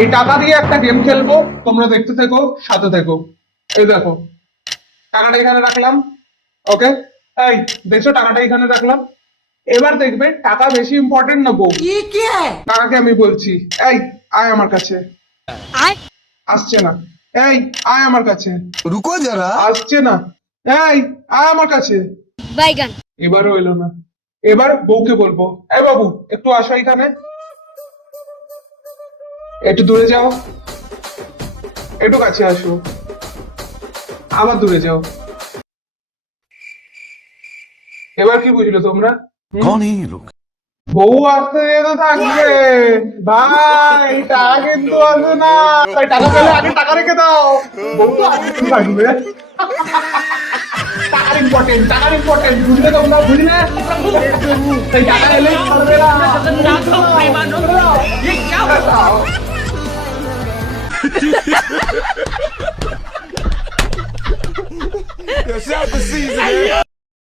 এই টাকা দিয়ে একটা গেম খেলবো, তোমরা দেখতে থেকো, সাথে থেকো। এই দেখো, টাকাটা এখানে রাখলাম। ওকে, এই দেখছো টাকাটা এখানে রাখলাম। এবার দেখবে টাকা বেশি ইম্পর্টেন্ট না বউ। টাকাকে আমি বলছি, এই আয় আমার কাছে। আসছে না। এই আয় আমার কাছে। रुको जरा। আসছে না। এই আয় আমার কাছে। বাইগান। এবারও এলো না। এবার বউকে বলবো, এই বাবু একটু আসো এখানে, একটু দূরে যাও, একটু কাছে আসো, আবার দূরে যাও। এবার কি বুঝলো তোমরা? कौन है ये लोग? বউ আসতে যেতে থাকবে। ভাই টাকা কিন্তু আসবে না, তাই টাকা পেলে আগে টাকা রেখে দাও। বউ তো আগে কিন্তু থাকবে। টাকার ইম্পর্টেন্ট, টাকার ইম্পর্টেন্ট বুঝলে তোমরা, বুঝলে? তাই টাকা এলেই ছাড়বে না। Yo, shout out to Caesar, man.